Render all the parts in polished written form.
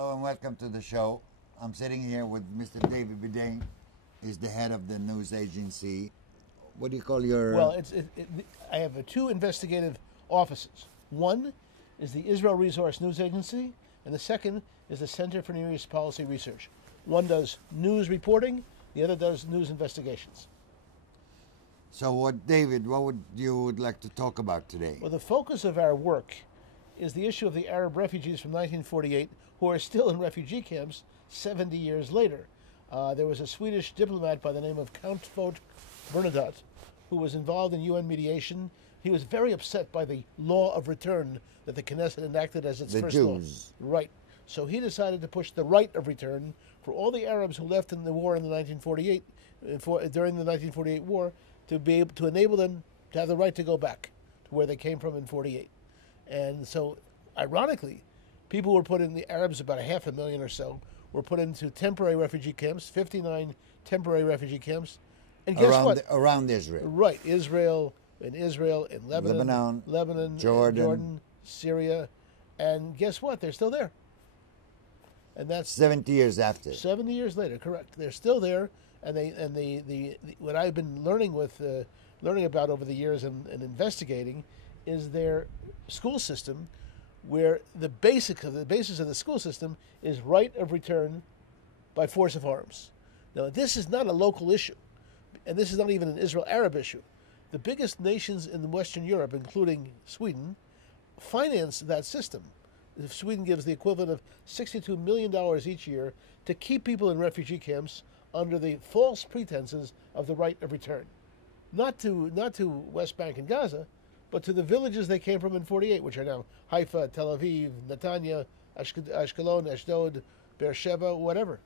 Hello and welcome to the show. I'm sitting here with Mr. David Bedein. He's the head of the news agency. What do you call your... Well, I have two investigative offices. One is the Israel Resource News Agency, and the second is the Center for Near East Policy Research. One does news reporting, the other does news investigations. So David, what would you like to talk about today? Well, the focus of our work is the issue of the Arab refugees from 1948 who are still in refugee camps 70 years later. There was a Swedish diplomat by the name of Count von Bernadotte who was involved in UN mediation. He was very upset by the law of return that the Knesset enacted as its first law. Right. So he decided to push the right of return for all the Arabs who left in the war in the 1948, during the 1948 war, to be able to enable them to have the right to go back to where they came from in 48. And so, ironically, people were put in, the Arabs, about 500,000 or so, were put into temporary refugee camps, 59 temporary refugee camps. And guess what? Around Israel. Right, in Lebanon, Jordan, Syria. And guess what? They're still there. And that's 70 years after. 70 years later, correct. They're still there, and what I've been learning about over the years and investigating is their school system, where the basis of the school system is right of return by force of arms. Now, this is not a local issue, and this is not even an Israel-Arab issue. The biggest nations in Western Europe, including Sweden, finance that system. Sweden gives the equivalent of $62 million each year to keep people in refugee camps under the false pretenses of the right of return. Not to West Bank and Gaza, but to the villages they came from in 48, which are now Haifa, Tel Aviv, Netanya, Ashkelon, Ashdod, Beersheba, whatever.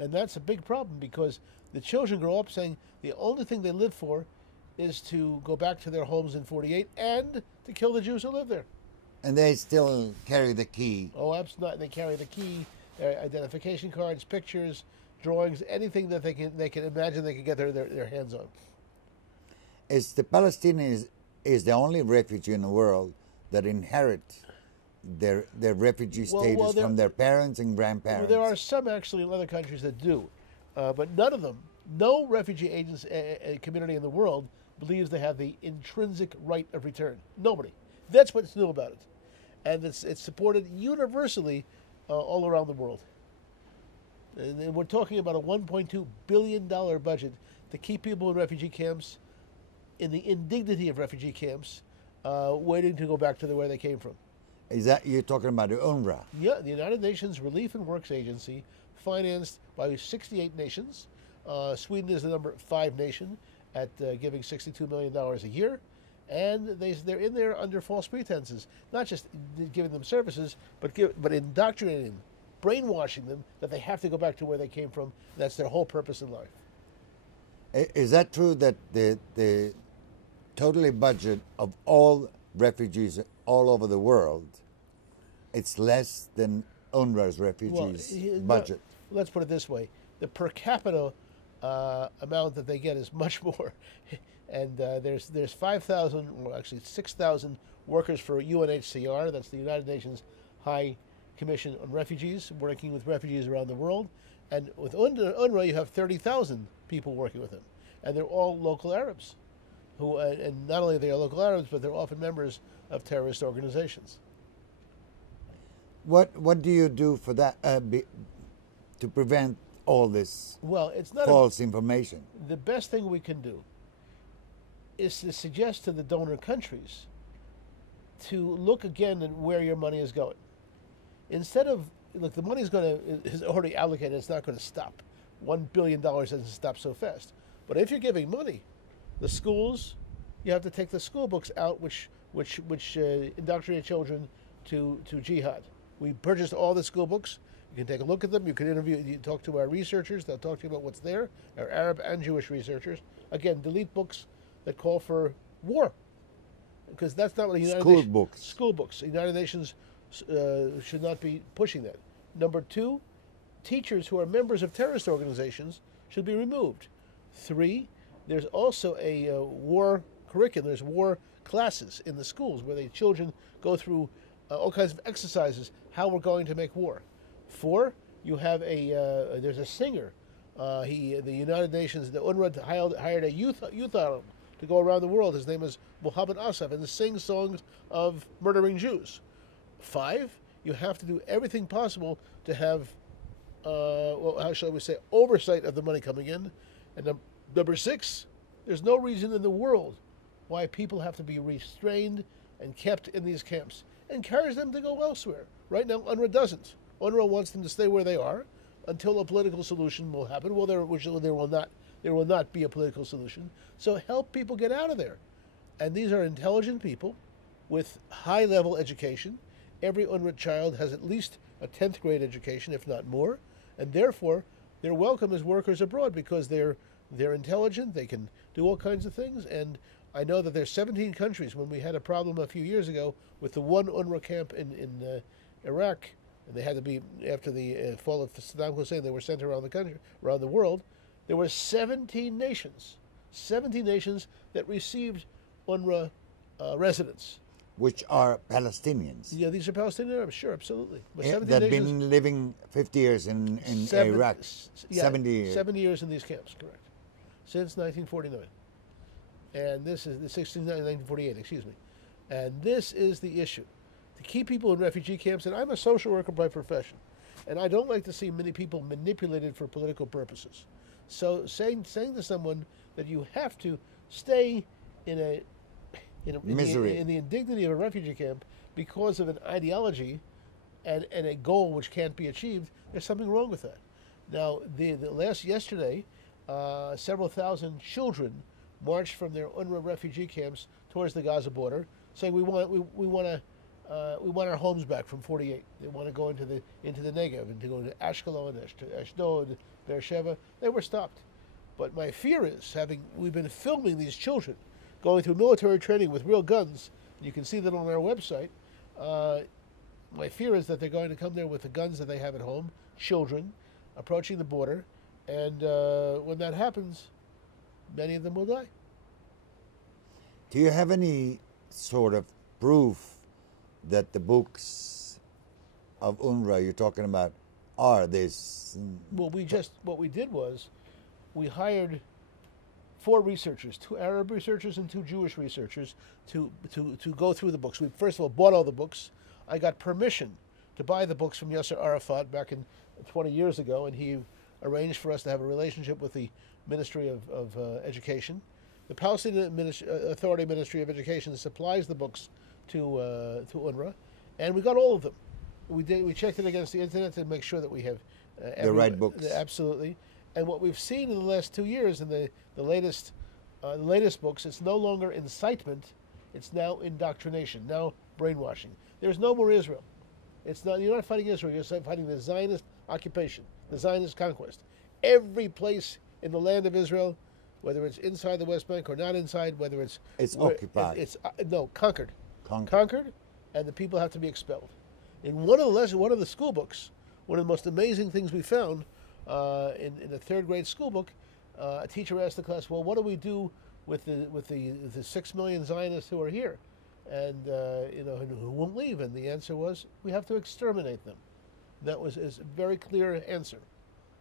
And that's a big problem because the children grow up saying the only thing they live for is to go back to their homes in 48 and to kill the Jews who live there. And they still carry the key. Oh, absolutely. They carry the key, their identification cards, pictures, drawings, anything that they can imagine they can get their hands on. Is the Palestinians is the only refugee in the world that inherit their refugee status from their parents and grandparents? Well, there are some actually in other countries that do, but none of them, no refugee agency community in the world believes they have the intrinsic right of return. Nobody. That's what's new about it. And it's supported universally all around the world. And we're talking about a $1.2 billion budget to keep people in refugee camps, in the indignity of refugee camps, waiting to go back to where they came from. Is that, you're talking about the UNRWA? Yeah, the United Nations Relief and Works Agency, financed by 68 nations. Sweden is the number 5 nation at giving $62 million a year. And they're in there under false pretenses, not just giving them services, but indoctrinating them, brainwashing them that they have to go back to where they came from. That's their whole purpose in life. Is that true that the total budget of all refugees all over the world, it's less than UNRWA's refugees budget? No, let's put it this way: the per capita amount that they get is much more. And there's 5,000, or actually 6,000 workers for UNHCR. That's the United Nations High Commission on Refugees, working with refugees around the world. And with UNRWA, you have 30,000 people working with them, and they're all local Arabs, who and not only are they local Arabs, but they're often members of terrorist organizations. What do you do for that to prevent all this false information? The best thing we can do is to suggest to the donor countries to look again at where your money is going. Instead of, look, the money is already allocated, it's not going to stop. $1 billion doesn't stop so fast. But if you're giving money, the schools, you have to take the school books out which indoctrinate children to jihad. We purchased all the school books. You can take a look at them. You can you talk to our researchers. They'll talk to you about what's there, our Arab and Jewish researchers. Again, delete books that call for war, because that's not what the United Nations... School books. The United Nations should not be pushing that. Number 2, teachers who are members of terrorist organizations should be removed. 3, there's also a war curriculum. There's war classes in the schools where the children go through all kinds of exercises, how we're going to make war. 4, you have there's a singer. The United Nations, the UNRWA hired a youth arm to go around the world. His name is Mohammed Asaf, and sings songs of murdering Jews. 5, you have to do everything possible to have, how shall we say, oversight of the money coming in. And number 6, there's no reason in the world why people have to be restrained and kept in these camps. Encourage them to go elsewhere. Right now, UNRWA doesn't. UNRWA wants them to stay where they are until a political solution will happen. Well, there will not be a political solution. So help people get out of there. And these are intelligent people with high-level education. Every UNRWA child has at least a 10th grade education, if not more, and therefore they're welcome as workers abroad because they're intelligent, they can do all kinds of things, and I know that there's 17 countries. When we had a problem a few years ago with the one UNRWA camp in Iraq, and they had to be, after the fall of Saddam Hussein, they were sent around the country, around the world, there were 17 nations that received UNRWA residents. Which are Palestinians. Yeah, these are Palestinian Arabs, sure, absolutely. But Yeah, they've been living 50 years in Iraq. 70 years. 70 years in these camps, correct. Since 1949. And this is the 1948, excuse me. And this is the issue. To keep people in refugee camps, and I'm a social worker by profession, and I don't like to see many people manipulated for political purposes. So saying to someone that you have to stay in misery, in the indignity of a refugee camp because of an ideology and a goal which can't be achieved, there's something wrong with that. Now, yesterday, several thousand children marched from their UNRWA refugee camps towards the Gaza border, saying we want our homes back from '48. They want to go into the Negev and to go to Ashkelon, Ashdod, Beersheba. They were stopped. But my fear is, we've been filming these children going through military training with real guns. You can see that on our website. My fear is that they're going to come there with the guns that they have at home, children, approaching the border, and when that happens, many of them will die. Do you have any sort of proof that the books of UNRWA you're talking about are this? Well, what we did was we hired 4 researchers, 2 Arab researchers and 2 Jewish researchers to go through the books. We first of all bought all the books. I got permission to buy the books from Yasser Arafat back in 20 years ago, and he arranged for us to have a relationship with the Ministry of Education. The Palestinian Authority Ministry of Education supplies the books to UNRWA, and we got all of them. We checked it against the internet to make sure that we have the right books. Absolutely. And what we've seen in the last 2 years in the latest books, it's no longer incitement, it's now indoctrination, now brainwashing. There's no more Israel. You're not fighting Israel, you're fighting the Zionist occupation, the Zionist conquest. Every place in the land of Israel, whether it's inside the West Bank or not inside, whether it's occupied. It's conquered. Conquered, and the people have to be expelled. In one of the school books, one of the most amazing things we found in a 3rd grade school book, a teacher asked the class, "Well, what do we do with the 6 million Zionists who are here, and who won't leave?" And the answer was, "We have to exterminate them." That was a very clear answer.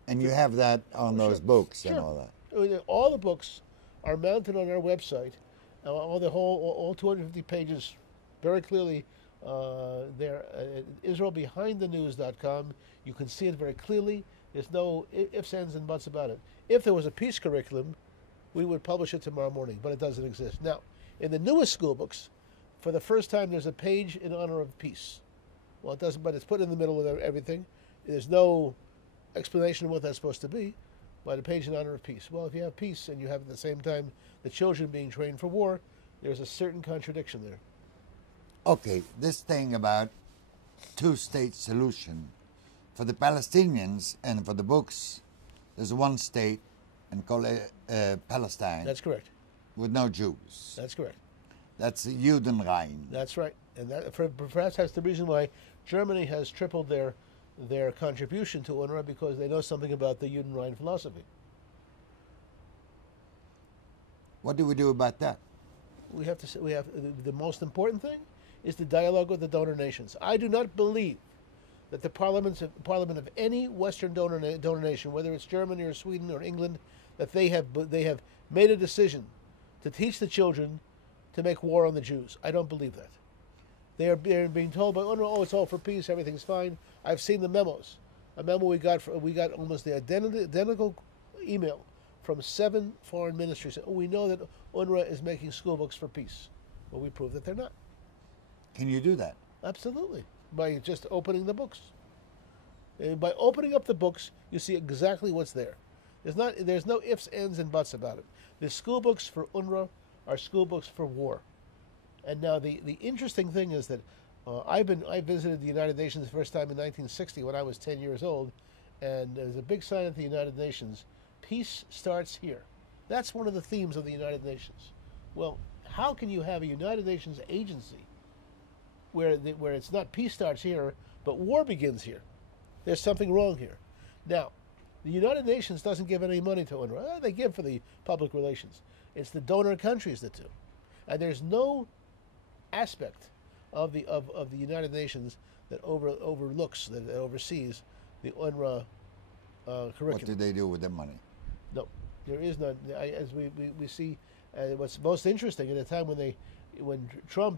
And you have that on those books and all that. All the books are mounted on our website. All 250 pages, very clearly. There, IsraelBehindTheNews.com. You can see it very clearly. There's no ifs, ands, and buts about it. If there was a peace curriculum, we would publish it tomorrow morning, but it doesn't exist. Now, in the newest school books, for the first time, there's a page in honor of peace. Well, it doesn't, but it's put in the middle of everything. There's no explanation of what that's supposed to be, but a page in honor of peace. Well, if you have peace and you have at the same time the children being trained for war, there's a certain contradiction there. Okay, this thing about 2-state solution, for the Palestinians and for the books, there's one state and call it Palestine. That's correct. With no Jews. That's correct. That's Judenrein. That's right. And that perhaps that's the reason why Germany has tripled their contribution to UNRWA, because they know something about the Judenrein philosophy. What do we do about that? We have the most important thing is the dialogue with the donor nations. I do not believe that the parliament of any Western donor nation, whether it's Germany or Sweden or England, that they have made a decision to teach the children to make war on the Jews. I don't believe that. They're being told by UNRWA, oh, it's all for peace, everything's fine. I've seen the memos. A memo we got almost the identical email from 7 foreign ministries. Oh, we know that UNRWA is making school books for peace. Well, we prove that they're not. Can you do that? Absolutely. By just opening the books. And by opening up the books, you see exactly what's there. There's no ifs, ands, and buts about it. The school books for UNRWA are school books for war. And now the interesting thing is that I visited the United Nations the first time in 1960 when I was 10 years old, and there's a big sign at the United Nations, peace starts here. That's one of the themes of the United Nations. Well, how can you have a United Nations agency where it's not peace starts here, but war begins here? There's something wrong here. Now, the United Nations doesn't give any money to UNRWA. They give for the public relations. It's the donor countries that do. And there's no aspect of the United Nations that overlooks, that oversees the UNRWA curriculum. What do they do with their money? No, there is none. As we see, what's most interesting at a time when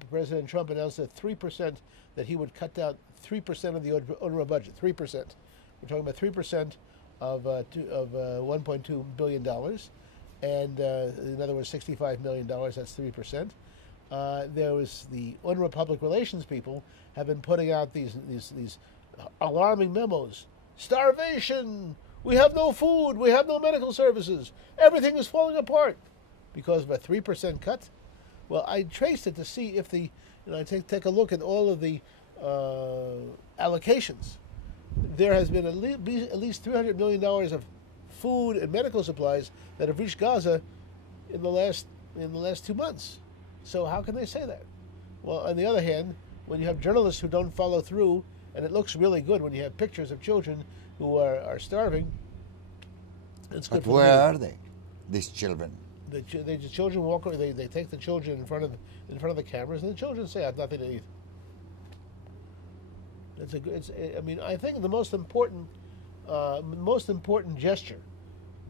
President Trump announced that 3%, that he would cut down 3% of the UNRWA budget. 3%. We're talking about 3% of $1.2 billion, and in other words, $65 million. That's 3%. There was the UNRWA public relations people have been putting out these alarming memos. Starvation. We have no food. We have no medical services. Everything is falling apart because of a 3% cut. Well, I traced it to see if take a look at all of the allocations. There has been at least $300 million of food and medical supplies that have reached Gaza in the last 2 months. So how can they say that? Well, on the other hand, when you have journalists who don't follow through, and it looks really good when you have pictures of children who are starving, it's good. But where are they, these children? The children walk over. They take the children in front of the cameras, and the children say, "I have nothing to eat." I think the most important gesture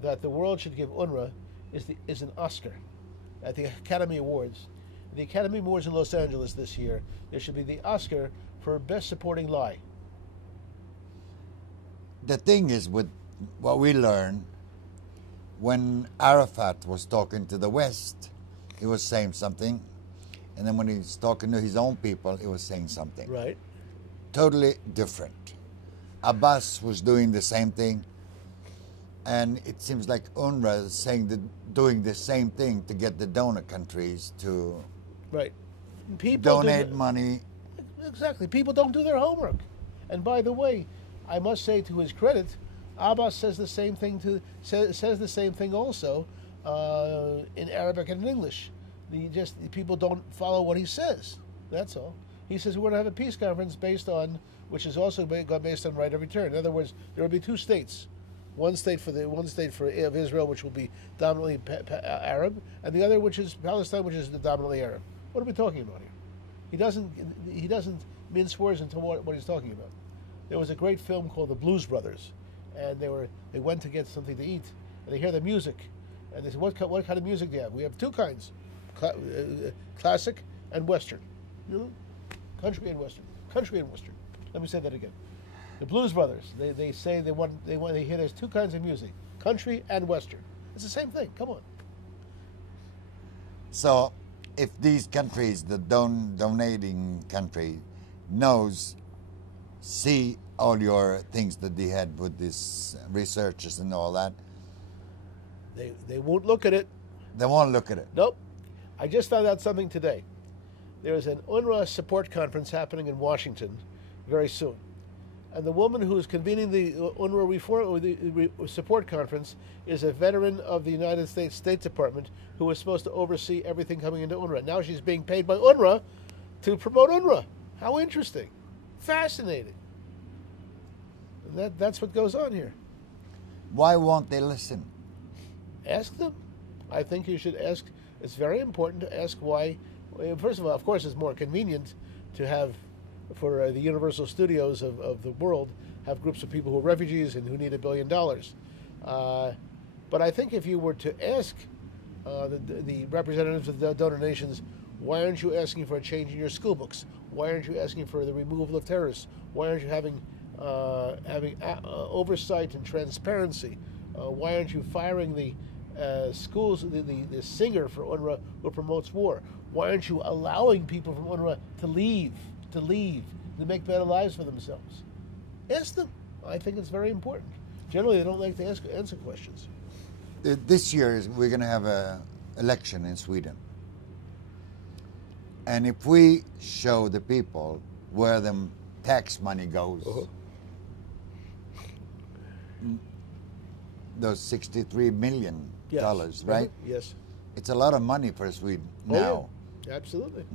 that the world should give UNRWA is an Oscar at the Academy Awards. The Academy Awards in Los Angeles this year, there should be the Oscar for Best Supporting Lie. The thing is, with what we learned, when Arafat was talking to the West, he was saying something, and then when he was talking to his own people, he was saying something. Right. Totally different. Abbas was doing the same thing, and it seems like UNRWA is doing the same thing to get the donor countries to donate money. Exactly. People don't do their homework. And by the way, I must say to his credit, Abbas says the same thing says the same thing also in Arabic and in English. People don't follow what he says. That's all. He says we're going to have a peace conference which is also based on right of return. In other words, there will be 2 states. One state of Israel, which will be dominantly Arab, and the other, which is Palestine, which is dominantly Arab. What are we talking about here? He doesn't mince words into what he's talking about. There was a great film called The Blues Brothers, and they went to get something to eat, and they hear the music, and they said, "What kind of music do you have?" "We have 2 kinds, classic and Western." Country and Western. Country and Western. Let me say that again. The Blues Brothers, they say they hear there's 2 kinds of music, country and Western. It's the same thing. Come on. So, if these countries, the donating country, see all your things that they had with these researchers and all that, they won't look at it. They won't look at it. Nope. I just found out something today. There's an UNRWA support conference happening in Washington very soon. And the woman who is convening the UNRWA support conference is a veteran of the United States State Department who was supposed to oversee everything coming into UNRWA. Now she's being paid by UNRWA to promote UNRWA. How interesting. Fascinating. And that's what goes on here. Why won't they listen? Ask them. I think you should ask. It's very important to ask why. First of all, of course, it's more convenient to have for the Universal Studios of the world have groups of people who are refugees and who need $1 billion. But I think if you were to ask the representatives of the donor nations, why aren't you asking for a change in your school books? Why aren't you asking for the removal of terrorists? Why aren't you having oversight and transparency? Why aren't you firing the schools, the singer for UNRWA who promotes war? Why aren't you allowing people from UNRWA to leave, to make better lives for themselves? Ask them. I think it's very important. Generally, they don't like to answer questions. This year, we're going to have an election in Sweden. And if we show the people where the tax money goes, those $63 million, yes. right? Yes. It's a lot of money for Sweden now. Yeah. Absolutely.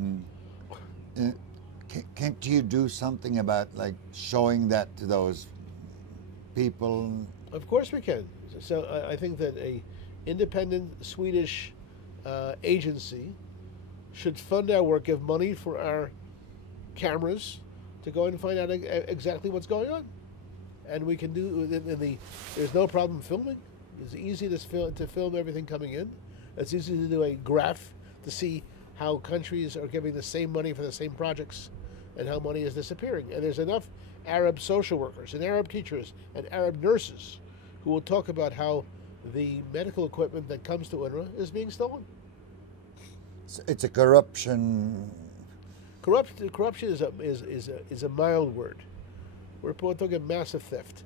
Can't you do something about like showing that to those people? Of course we can. So I think that a independent Swedish agency should fund our work, give money for our cameras to go and find out exactly what's going on. And we can do, there's no problem filming. It's easy to film everything coming in. It's easy to do a graph to see how countries are giving the same money for the same projects and how money is disappearing. And there's enough Arab social workers and Arab teachers and Arab nurses who will talk about how the medical equipment that comes to UNRWA is being stolen. It's a corruption. Corruption is a mild word. We're talking massive theft.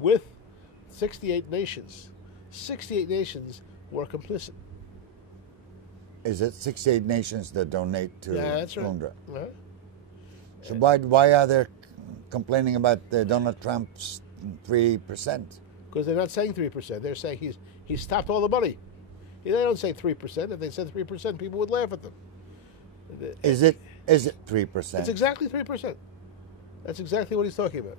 With 68 nations, 68 nations were complicit. Is it 68 nations that donate to that's right. UNRWA? Uh-huh. So why are they complaining about Donald Trump's 3%? Because they're not saying 3%. They're saying he's stopped all the money. They don't say 3%. If they said 3%, people would laugh at them. Is it 3%? It's exactly 3%. That's exactly what he's talking about.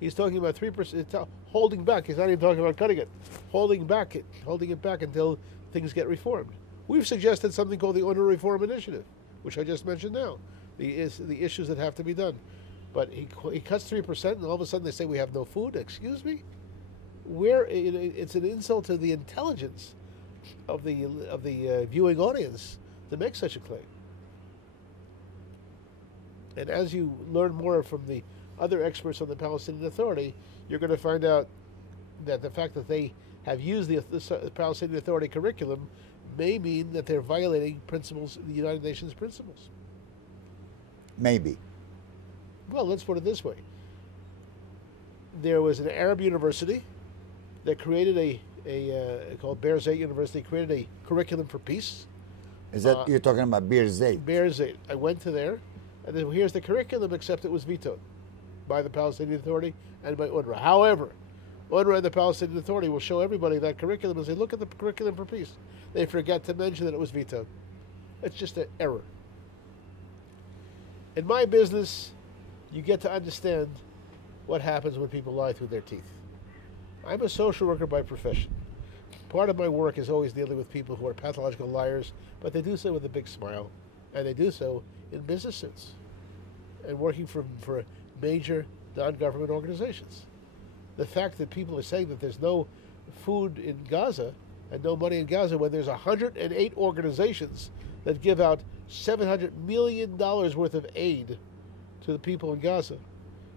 He's talking about 3%, holding back. He's not even talking about cutting it. Holding it back until things get reformed. We've suggested something called the UNRWA Reform Initiative, which I just mentioned now. The issues that have to be done. But he cuts 3%, and all of a sudden they say we have no food. Excuse me? It's an insult to the intelligence of the viewing audience to make such a claim. And as you learn more from the other experts on the Palestinian Authority, you're going to find out that the fact that they have used the Palestinian Authority curriculum may mean that they're violating principles, the United Nations principles. Maybe. Well, let's put it this way. There was an Arab university that created called Bedein University, created a curriculum for peace. Is that you're talking about Bedein? Bedein. I went to there, and then here's the curriculum, except it was vetoed by the Palestinian Authority and by UNRWA. However, UNRWA and the Palestinian Authority will show everybody that curriculum and say, look at the curriculum for peace. They forget to mention that it was vetoed. It's just an error. In my business, you get to understand what happens when people lie through their teeth. I'm a social worker by profession. Part of my work is always dealing with people who are pathological liars, but they do so with a big smile, and they do so in business sense, and working for major non-government organizations. The fact that people are saying that there's no food in Gaza and no money in Gaza when there's 108 organizations that give out $700 million worth of aid to the people in Gaza.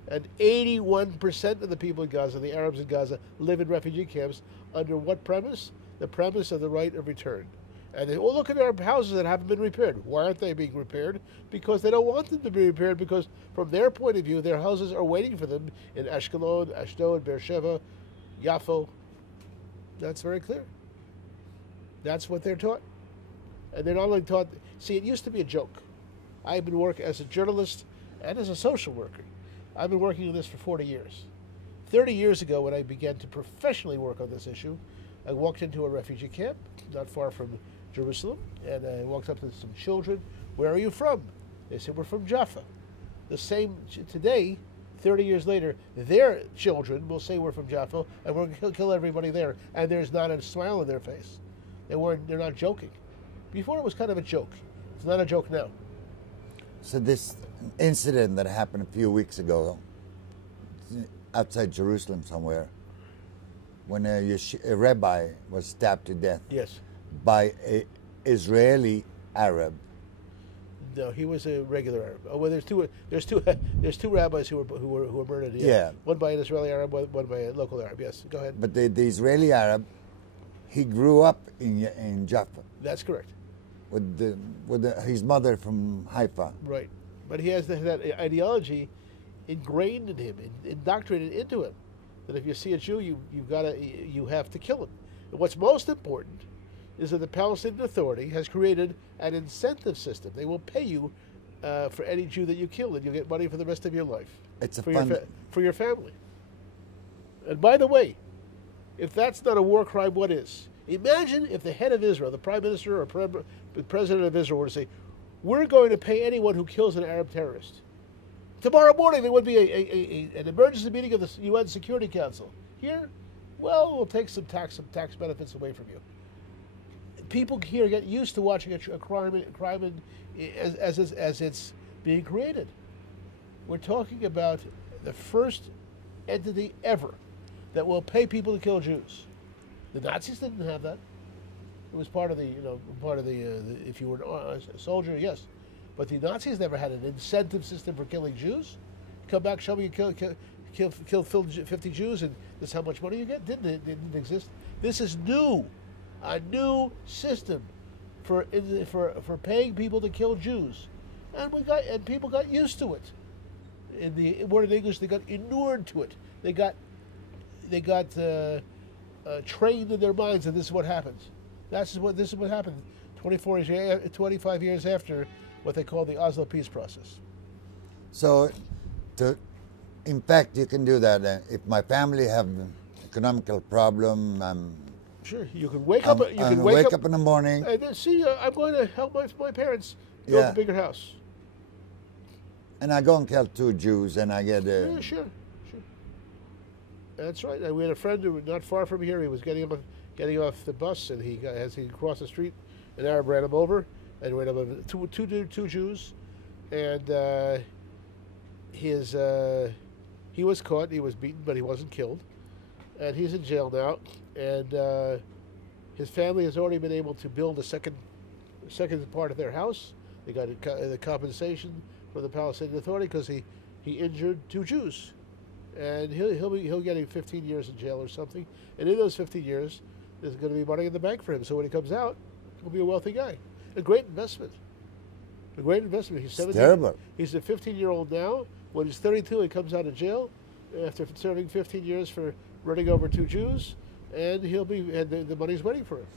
And 81% of the people in Gaza, the Arabs in Gaza, live in refugee camps under what premise? The premise of the right of return. And they all look at our houses that haven't been repaired. Why aren't they being repaired? Because they don't want them to be repaired, because from their point of view, their houses are waiting for them in Ashkelon, Ashdod, Beersheba, Yaffo. That's very clear. That's what they're taught. And they're not only taught... See, it used to be a joke. I've been working as a journalist and as a social worker. I've been working on this for 40 years. 30 years ago, when I began to professionally work on this issue, I walked into a refugee camp not far from Jerusalem, and I walked up to some children. Where are you from? They said, we're from Jaffa. The same today, 30 years later, their children will say we're from Jaffa, and we're going to kill everybody there. And there's not a smile on their face. They're not joking. Before it was kind of a joke. It's not a joke now. So this incident that happened a few weeks ago outside Jerusalem somewhere, when a rabbi was stabbed to death Yes. by an Israeli Arab. No, he was a regular Arab. Oh, well, there's two rabbis who were murdered. Yeah. One by an Israeli Arab, one by a local Arab. Yes, go ahead. But the Israeli Arab, he grew up in Jaffa That's correct. with his mother from Haifa. Right, but he has that ideology ingrained in him, indoctrinated into him, that if you see a Jew, you have to kill him. And what's most important is that the Palestinian Authority has created an incentive system. They will pay you for any Jew that you kill, and you'll get money for the rest of your life. It's a for your family. And by the way, if that's not a war crime, what is? Imagine if the head of Israel, the prime minister or the president of Israel, were to say, "We're going to pay anyone who kills an Arab terrorist." Tomorrow morning there would be an emergency meeting of the UN Security Council. Here, well, we'll take some tax benefits away from you. People here get used to watching a crime as it's being created. We're talking about the first entity ever that will pay people to kill Jews. The Nazis didn't have that. It was part of the if you were a soldier, yes. But the Nazis never had an incentive system for killing Jews. Come back, show me you kill 50 Jews, and this is how much money you get. It didn't exist. This is new, a new system for paying people to kill Jews, and people got used to it. In the word in English, they got inured to it. They got trained in their minds that this is what happens. This is what happened 25 years after what they call the Oslo peace process. So, in fact, you can do that. If my family have economical problem, sure, you can wake up. You can wake up in the morning. And then, see, I'm going to help my parents build a bigger house. And I go and kill 2 Jews, and I get. Yeah, sure. That's right. And we had a friend who was not far from here. He was getting off the bus, and as he crossed the street, an Arab ran him over, and ran over two Jews, and he was caught. He was beaten, but he wasn't killed, and he's in jail now. And his family has already been able to build a second part of their house. They got the compensation from the Palestinian Authority because he injured 2 Jews. And he'll get 15 years in jail or something. And in those 15 years, there's going to be money in the bank for him. So when he comes out, he'll be a wealthy guy. A great investment. He's 17. Terrible. He's a 15-year-old now. When he's 32, he comes out of jail after serving 15 years for running over 2 Jews, and the money's waiting for him.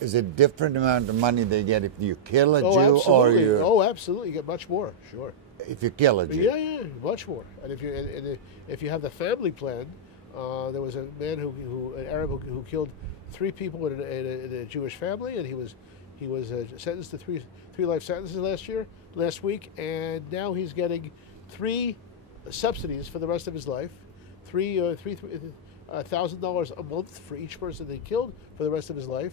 Is it different amount of money they get if you kill a Jew absolutely. or you? Oh, absolutely. You get much more. Sure. If you kill a Jew. Yeah, much more. And if you have the family plan, there was a man an Arab who killed 3 people in a Jewish family, and he was sentenced to three life sentences last week, and now he's getting 3 subsidies for the rest of his life, $1,000 a month for each person they killed for the rest of his life.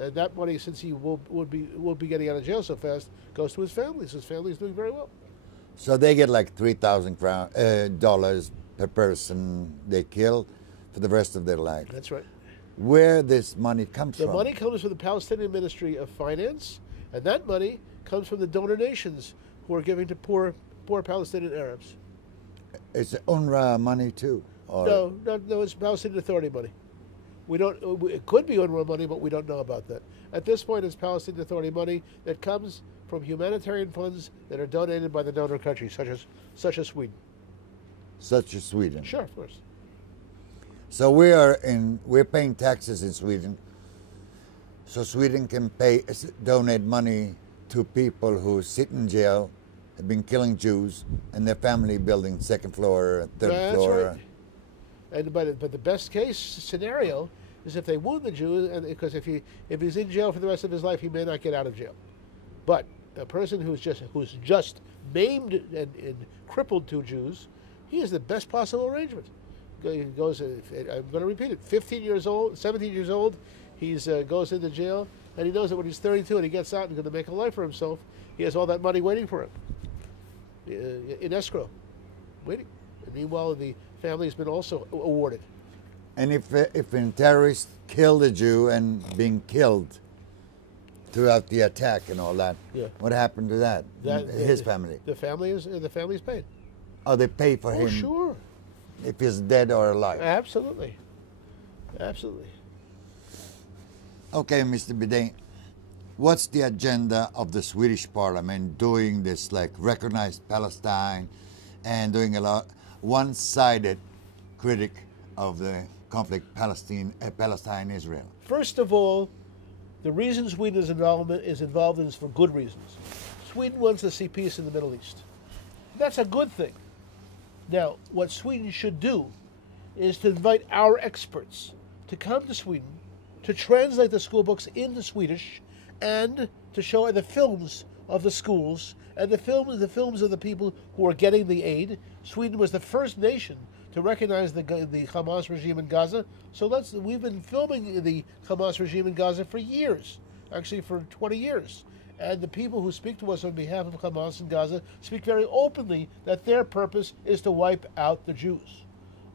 And that money, since he would be getting out of jail so fast, goes to his family. So his family is doing very well. So they get like $3,000 per person they kill for the rest of their life. That's right. Where this money comes from? The money comes from the Palestinian Ministry of Finance, and that money comes from the donor nations who are giving to poor Palestinian Arabs. It's UNRWA money too? Or? No, it's Palestinian Authority money. It could be UNRWA money, but we don't know about that. At this point, it's Palestinian Authority money that comes from humanitarian funds that are donated by the donor countries, such as Sweden. Such as Sweden. Sure, of course. So we're paying taxes in Sweden. So Sweden can donate money to people who sit in jail, have been killing Jews, and their family building 2nd floor, 3rd floor. That's right. But the best case scenario is if they wound the Jew, and because if he's in jail for the rest of his life, he may not get out of jail. But a person who's just maimed and crippled 2 Jews, he has the best possible arrangement. He goes. I'm going to repeat it. 17 years old. He goes into jail, and he knows that when he's 32 and he gets out and going to make a life for himself, he has all that money waiting for him. in escrow, waiting. And meanwhile, the family has been also awarded. And if a terrorist killed a Jew and being killed throughout the attack and all that, what happened to that? His family? The family is paid. Oh, they pay for him? Oh, sure. If he's dead or alive? Absolutely. Absolutely. Okay, Mr. Bedein, what's the agenda of the Swedish Parliament doing this, like, recognize Palestine and doing a lot one-sided critic of the conflict Palestine-Israel? First of all, the reason Sweden is involved in this for good reasons. Sweden wants to see peace in the Middle East. That's a good thing. Now, what Sweden should do is to invite our experts to come to Sweden to translate the school books into Swedish and to show the films of the schools and the films of the people who are getting the aid. Sweden was the first nation to recognize the Hamas regime in Gaza. So we've been filming the Hamas regime in Gaza for years, actually for 20 years. And the people who speak to us on behalf of Hamas in Gaza speak very openly that their purpose is to wipe out the Jews.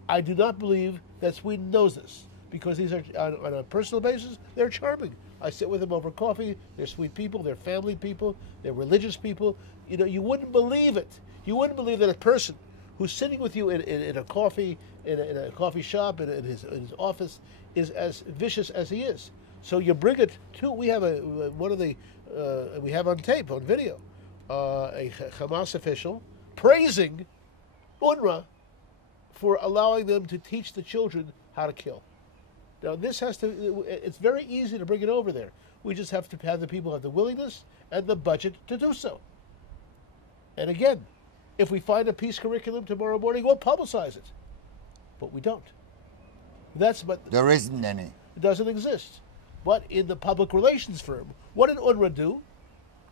I do not believe that Sweden knows this, because these are, on a personal basis, they're charming. I sit with them over coffee. They're sweet people. They're family people. They're religious people. You know, you wouldn't believe it. You wouldn't believe that a person who's sitting with you in a coffee shop in his office is as vicious as he is. So you bring it to. We have we have on tape, on video, a Hamas official praising UNRWA for allowing them to teach the children how to kill. Now it's very easy to bring it over there. We just have to have the people have the willingness and the budget to do so. And again, if we find a peace curriculum tomorrow morning, we'll publicize it. But we don't. There isn't any. It doesn't exist. But in the public relations firm, what did UNRWA do?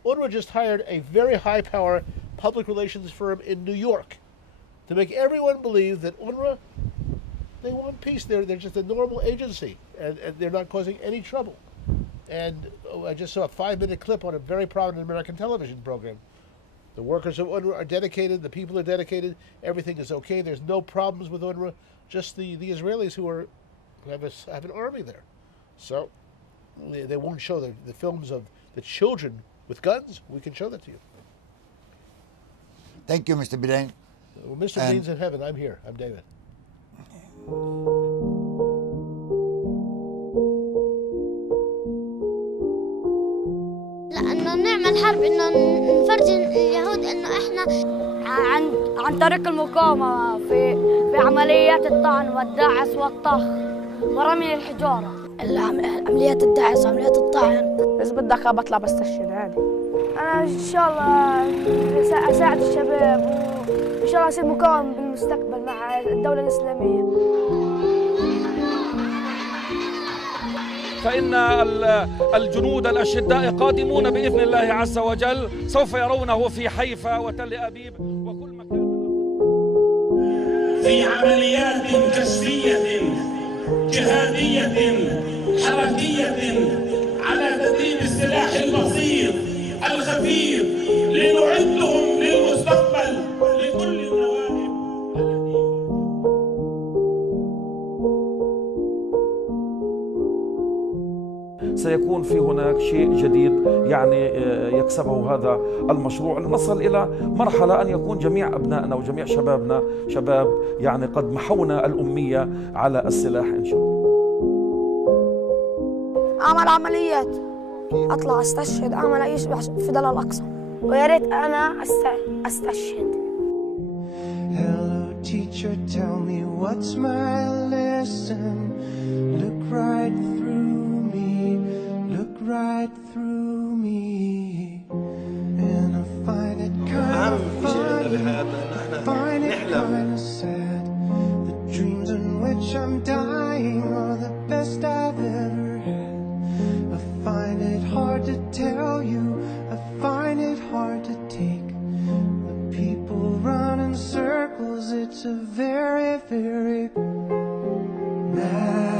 UNRWA just hired a very high-power public relations firm in New York to make everyone believe that UNRWA, they want peace. They're just a normal agency, and they're not causing any trouble. And I just saw a 5-minute clip on a very prominent American television program. The workers of UNRWA are dedicated. The people are dedicated. Everything is okay. There's no problems with UNRWA. Just the Israelis who have an army there. So they won't show the films of the children with guns. We can show that to you. Thank you, Mr. Bedein. Well, Mr. Bedein's in heaven. I'm here. I'm David. لأنه نعمل حرب إنه نفرجن اليهود إنه إحنا عن طريق المقاومة في عمليات الطعن والدعس والطخ ورمي الحجارة. عمليات الدعس وعمليات الطعن. بس بدك بطلع بستشهد عادي. أنا إن شاء الله أساعد الشباب وإن شاء الله أصير مقاوم بالمستقبل مع الدولة الإسلامية. فإن الجنود الأشداء قادمون بإذن الله عز وجل، سوف يرونه في حيفا وتل أبيب وكل مكان. في عمليات كشفية جهادية حركية على تدريب السلاح البسيط الخفيف لنعدهم للمستقبل لكل النواحي. سيكون في هناك شيء جديد يعني يكسبه هذا المشروع لنصل إلى مرحلة أن يكون جميع أبنائنا وجميع شبابنا شباب يعني قد محونا الأمية على السلاح إن شاء الله. أعمل عمليات، أطلع أستشهد، أعمل أعيش في ضلال الأقصى، ويا ريت أنا أستشهد. Hello teacher, tell me what's my lesson. Look right through me, and I find it kind of funny, find it kind of sad. The dreams in which I'm dying are the best I've ever had. I find it hard to tell you, I find it hard to take. The people run in circles, it's a very, very mad